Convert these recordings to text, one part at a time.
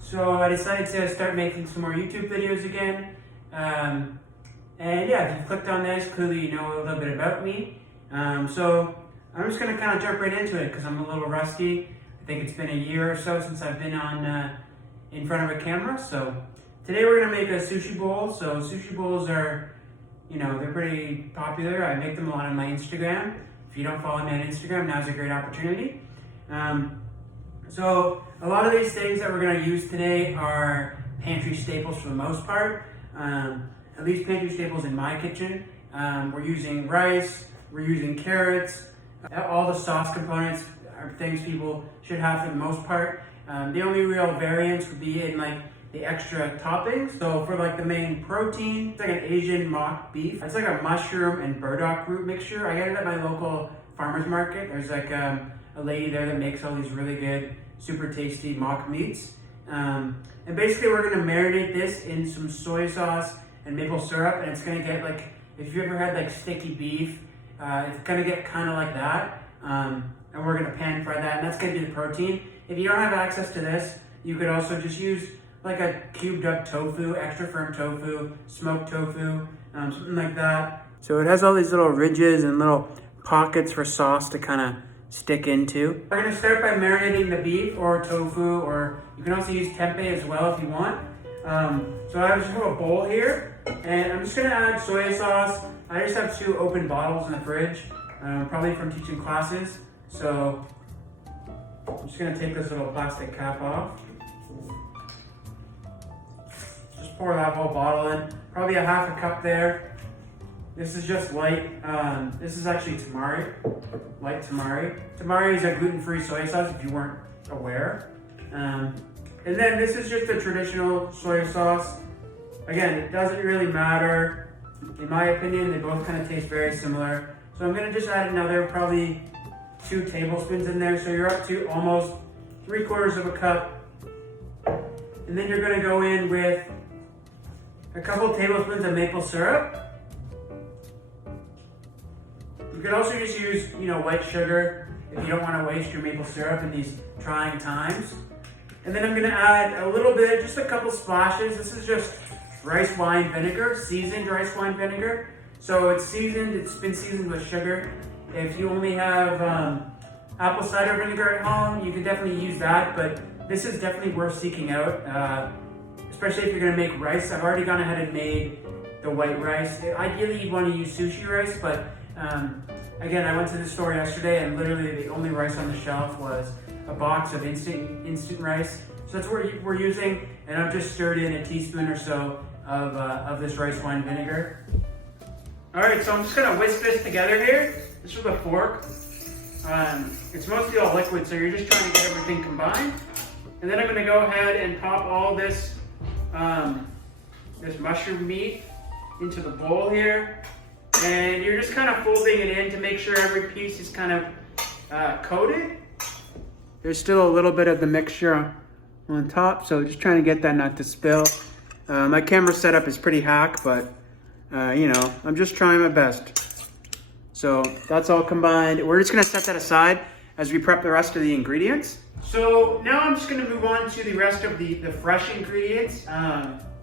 So I decided to start making some more YouTube videos again. And yeah, if you clicked on this, clearly you know a little bit about me. So I'm just gonna kind of jump right into it because I'm a little rusty. I think it's been a year or so since I've been on in front of a camera. So today we're gonna make a sushi bowl. So sushi bowls are, you know, they're pretty popular. I make them a lot on my Instagram. If you don't follow me on Instagram, now's a great opportunity. So a lot of these things that we're gonna use today are pantry staples for the most part. At least pantry staples in my kitchen. We're using rice, we're using carrots. All the sauce components are things people should have for the most part. The only real variance would be in like the extra toppings. So for like the main protein, it's like an Asian mock beef. It's like a mushroom and burdock root mixture. I get it at my local farmer's market. There's like a lady there that makes all these really good, super tasty mock meats. And basically we're gonna marinate this in some soy sauce and maple syrup, and it's gonna get like, if you ever had like sticky beef, it's gonna get kind of like that. And we're gonna pan fry that, and that's gonna be the protein. If you don't have access to this, you could also just use like a cubed up tofu, extra firm tofu, smoked tofu, something like that. So it has all these little ridges and little pockets for sauce to kind of stick into. We're gonna start by marinating the beef or tofu, or you can also use tempeh as well if you want. So I just have a bowl here, and I'm just gonna add soy sauce. I just have 2 open bottles in the fridge, probably from teaching classes. So I'm just gonna take this little plastic cap off. Just pour that whole bottle in, probably a half a cup there. This is just light, this is actually tamari, light tamari. Tamari is a gluten-free soy sauce if you weren't aware. And then this is just a traditional soy sauce. Again, it doesn't really matter. In my opinion, they both kind of taste very similar. So I'm gonna just add another probably 2 tablespoons in there. So you're up to almost 3/4 of a cup. And then you're gonna go in with a couple tablespoons of maple syrup. You could also just use, you know, white sugar if you don't wanna waste your maple syrup in these trying times. And then I'm gonna add a little bit, just a couple splashes. This is just rice wine vinegar, seasoned rice wine vinegar. So it's seasoned, it's been seasoned with sugar. If you only have apple cider vinegar at home, you can definitely use that, but this is definitely worth seeking out, especially if you're gonna make rice. I've already gone ahead and made the white rice. Ideally, you'd wanna use sushi rice, but again, I went to the store yesterday and literally the only rice on the shelf was a box of instant rice. So that's what we're using, and I've just stirred in a teaspoon or so of this rice wine vinegar. All right, so I'm just gonna whisk this together here. This with a fork. It's mostly all liquid, so you're just trying to get everything combined. And then I'm gonna go ahead and pop all this, this mushroom meat into the bowl here. And you're just kind of folding it in to make sure every piece is kind of coated. There's still a little bit of the mixture on top, so just trying to get that not to spill. My camera setup is pretty hack, but you know, I'm just trying my best. So that's all combined. We're just gonna set that aside as we prep the rest of the ingredients. So now I'm just gonna move on to the rest of the fresh ingredients.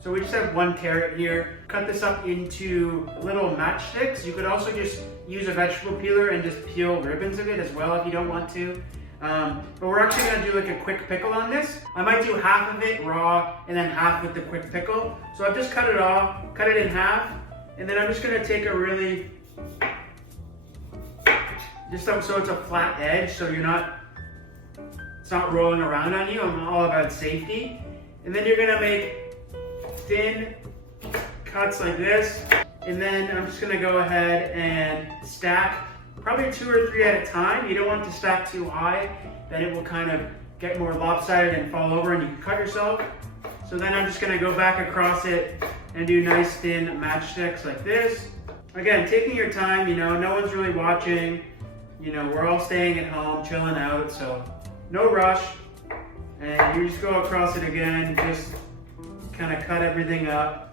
So we just have 1 carrot here. Cut this up into little matchsticks. You could also just use a vegetable peeler and just peel ribbons of it as well if you don't want to. But we're actually gonna do like a quick pickle on this. I might do half of it raw and then half with the quick pickle. So I've just cut it off, cut it in half, and then I'm just gonna take a really, just so it's a flat edge, so it's not rolling around on you. I'm all about safety. And then you're gonna make thin cuts like this. And then I'm just gonna go ahead and stack probably 2 or 3 at a time. You don't want to stack too high, then it will kind of get more lopsided and fall over and you can cut yourself. So then I'm just gonna go back across it and do nice thin matchsticks like this. Again, taking your time, you know, no one's really watching. You know, we're all staying at home, chilling out, so no rush. And you just go across it again, just kind of cut everything up.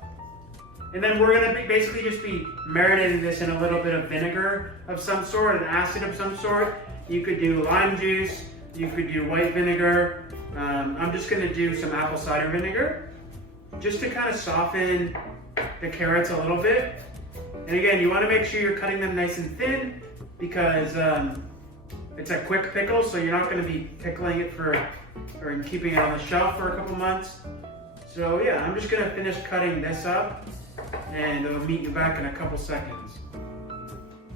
And then we're gonna basically just be marinating this in a little bit of vinegar of some sort, an acid of some sort. You could do lime juice, you could do white vinegar, I'm just gonna do some apple cider vinegar just to kind of soften the carrots a little bit. And again, you wanna make sure you're cutting them nice and thin because it's a quick pickle, so you're not gonna be pickling it or keeping it on the shelf for a couple months. So yeah, I'm just gonna finish cutting this up and I'll meet you back in a couple seconds.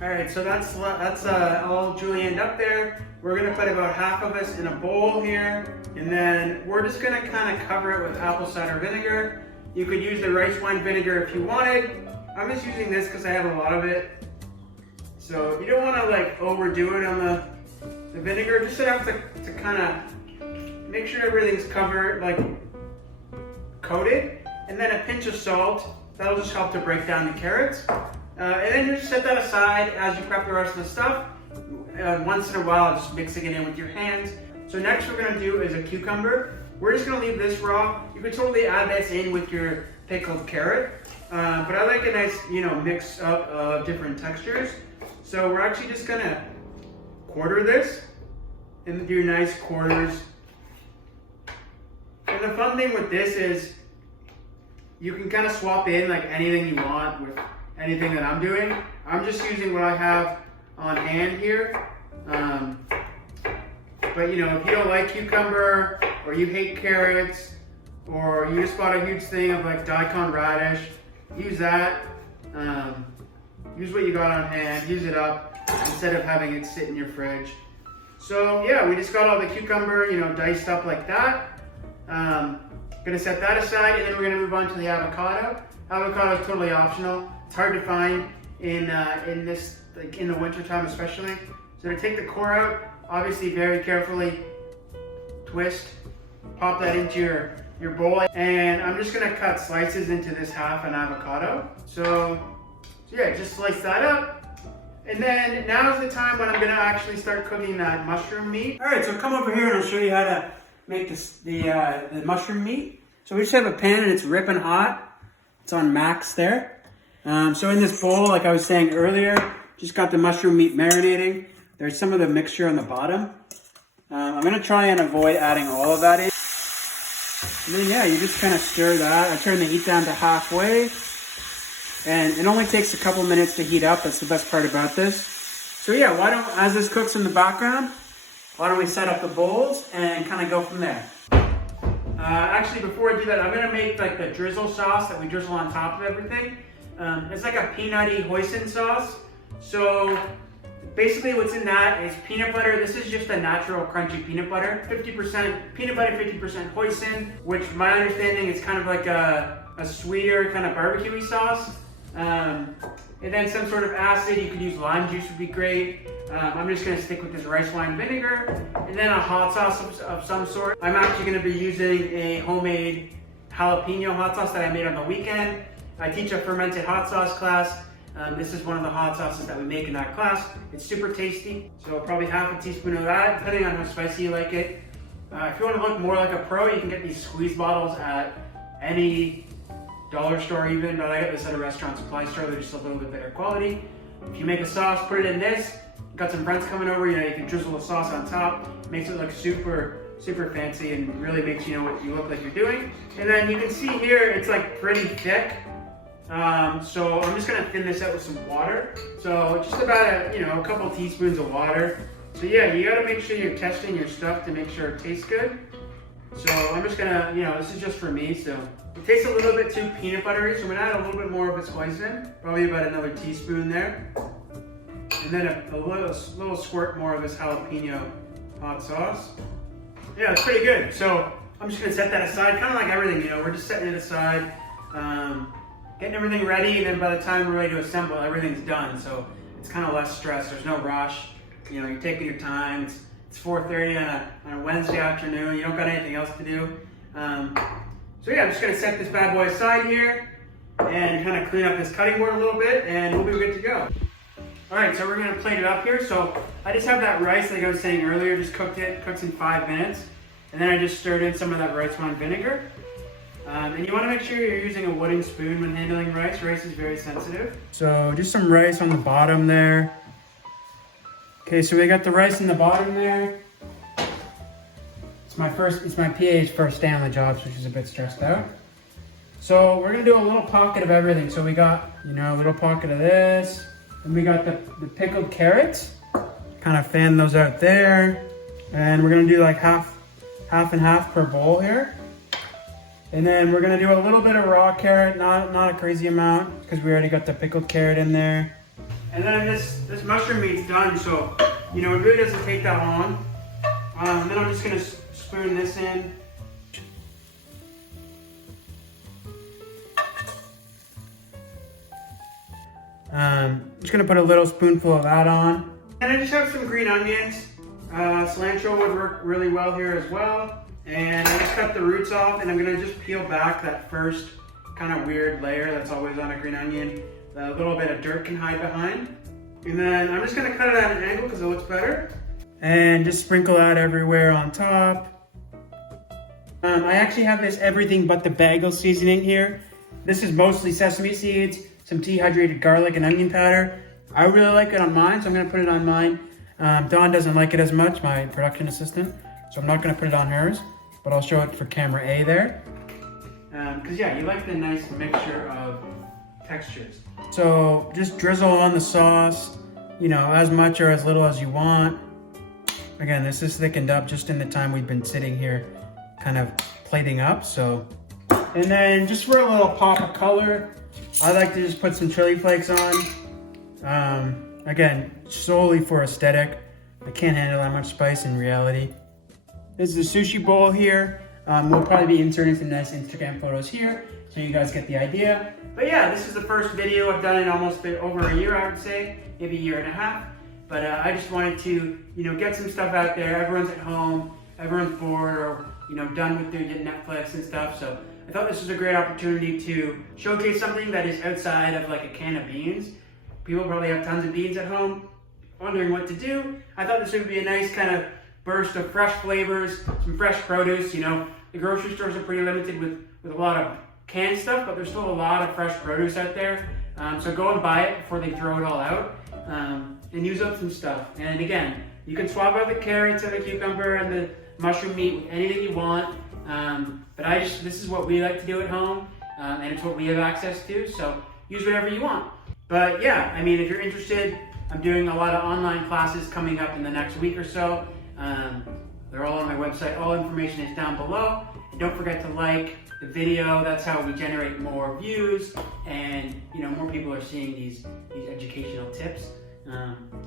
All right, so that's all julienned up there. We're gonna put about half of this in a bowl here, and then we're just gonna kind of cover it with apple cider vinegar. You could use the rice wine vinegar if you wanted. I'm just using this because I have a lot of it. So you don't wanna like overdo it on the vinegar, just enough to kind of make sure everything's covered, like coated, and then a pinch of salt. That'll just help to break down the carrots. And then you just set that aside as you prep the rest of the stuff. Once in a while, just mixing it in with your hands. So next we're gonna do is a cucumber. We're just gonna leave this raw. You could totally add this in with your pickled carrot. But I like a nice, mix up of different textures. So we're actually just gonna quarter this and do nice quarters. And the fun thing with this is you can kind of swap in like anything you want with anything that I'm doing. I'm just using what I have on hand here. But if you don't like cucumber, or you hate carrots, or you just bought a huge thing of like daikon radish, use that. Use what you got on hand, use it up, instead of having it sit in your fridge. So yeah, we just got all the cucumber, diced up like that. Gonna set that aside, and then we're gonna move on to the avocado. Avocado is totally optional. It's hard to find in this, like in the winter time especially. So to take the core out, obviously very carefully twist, pop that into your bowl, and I'm just gonna cut slices into this half an avocado. So yeah, just slice that up. And then now's the time when I'm gonna actually start cooking that mushroom meat. All right, so come over here and I'll show you how to make the mushroom meat. So we just have a pan and it's ripping hot. It's on max there. So in this bowl, like I was saying earlier, just got the mushroom meat marinating. There's some of the mixture on the bottom. I'm gonna try and avoid adding all of that in. And then yeah, you just kind of stir that. I turn the heat down to halfway. And it only takes a couple minutes to heat up. That's the best part about this. So yeah, as this cooks in the background, why don't we set up the bowls and kind of go from there. Actually, before I do that, I'm gonna make like the drizzle sauce that we drizzle on top of everything. It's like a peanutty hoisin sauce. So basically what's in that is peanut butter. This is just a natural crunchy peanut butter. 50% peanut butter, 50% hoisin, which my understanding is kind of like a sweeter kind of barbecue-y sauce. And then some sort of acid. You could use lime juice would be great. I'm just gonna stick with this rice wine vinegar, and then a hot sauce of some sort. I'm actually gonna be using a homemade jalapeno hot sauce that I made on the weekend. I teach a fermented hot sauce class. This is one of the hot sauces that we make in that class. It's super tasty, so probably half a teaspoon of that, depending on how spicy you like it. If you want to look more like a pro, you can get these squeeze bottles at any dollar store even, but I got this at a restaurant supply store. They're just a little bit better quality. If you make a sauce, put it in this. Got some friends coming over, you can drizzle the sauce on top. Makes it look super fancy and really makes you know what you look like you're doing. And then you can see here, it's like pretty thick. So I'm just gonna thin this out with some water. So just about a couple teaspoons of water. So yeah, you gotta make sure you're testing your stuff to make sure it tastes good. So I'm just gonna, this is just for me, so it tastes a little bit too peanut buttery, so I'm gonna add a little bit more of its hoisin, probably about another teaspoon there. And then a little squirt more of this jalapeno hot sauce. Yeah, it's pretty good. So I'm just gonna set that aside, kind of like everything, we're just setting it aside, getting everything ready, and then by the time we're ready to assemble, everything's done. So it's kind of less stress, there's no rush. You're taking your time. It's 4:30 on a Wednesday afternoon. You don't got anything else to do. So yeah, I'm just gonna set this bad boy aside here and kind of clean up this cutting board a little bit, and we'll be good to go. All right, so we're gonna plate it up here. So I just have that rice, like I was saying earlier, just cooks in 5 minutes. And then I just stirred in some of that rice wine vinegar. And you wanna make sure you're using a wooden spoon when handling rice. Rice is very sensitive. So just some rice on the bottom there. Okay, so we got the rice in the bottom there. It's my PA's first day on the job, so she's a bit stressed out. So we're gonna do a little pocket of everything. So we got, you know, a little pocket of this, and we got the pickled carrots. Kind of fan those out there. And we're gonna do like half and half per bowl here. And then we're gonna do a little bit of raw carrot, not a crazy amount, because we already got the pickled carrot in there. And then this mushroom meat's done, so you know it really doesn't take that long. Then I'm just gonna spoon this in. Just gonna put a little spoonful of that on. And I just have some green onions. Cilantro would work really well here as well. And I just cut the roots off, and I'm gonna just peel back that first kind of weird layer that's always on a green onion. A little bit of dirt can hide behind. And then I'm just gonna cut it at an angle because it looks better. And just sprinkle that everywhere on top. I actually have this everything but the bagel seasoning here. This is mostly sesame seeds, some dehydrated garlic and onion powder. I really like it on mine, so I'm gonna put it on mine. Dawn doesn't like it as much, my production assistant, so I'm not gonna put it on hers, but I'll show it for camera A there. Cause yeah, you like the nice mixture of textures. So just drizzle on the sauce, you know, as much or as little as you want. Again, this is thickened up just in the time we've been sitting here kind of plating up, so. And then just for a little pop of color, I like to just put some chili flakes on. Again, solely for aesthetic. I can't handle that much spice in reality. This is the sushi bowl here. We'll probably be inserting some nice Instagram photos here, so you guys get the idea. But yeah, this is the first video I've done in almost over a year, I would say, maybe a year and a half. But I just wanted to, you know, get some stuff out there. Everyone's at home, everyone's bored, or you know, done with their Netflix and stuff. So I thought this was a great opportunity to showcase something that is outside of like a can of beans. People probably have tons of beans at home, wondering what to do. I thought this would be a nice kind of burst of fresh flavors, some fresh produce. You know, the grocery stores are pretty limited with a lot of canned stuff, but there's still a lot of fresh produce out there. So go and buy it before they throw it all out, and use up some stuff. And again, you can swap out the carrots and the cucumber and the mushroom meat with anything you want. But this is what we like to do at home, and it's what we have access to, so use whatever you want. But yeah, I mean, if you're interested, I'm doing a lot of online classes coming up in the next week or so. They're all on my website. All information is down below. And don't forget to like the video. That's how we generate more views, and you know, more people are seeing these educational tips.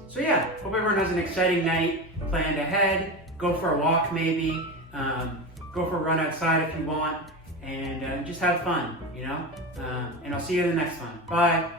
So yeah, hope everyone has an exciting night planned ahead. Go for a walk maybe. Go for a run outside if you want, and just have fun, you know? And I'll see you in the next one. Bye.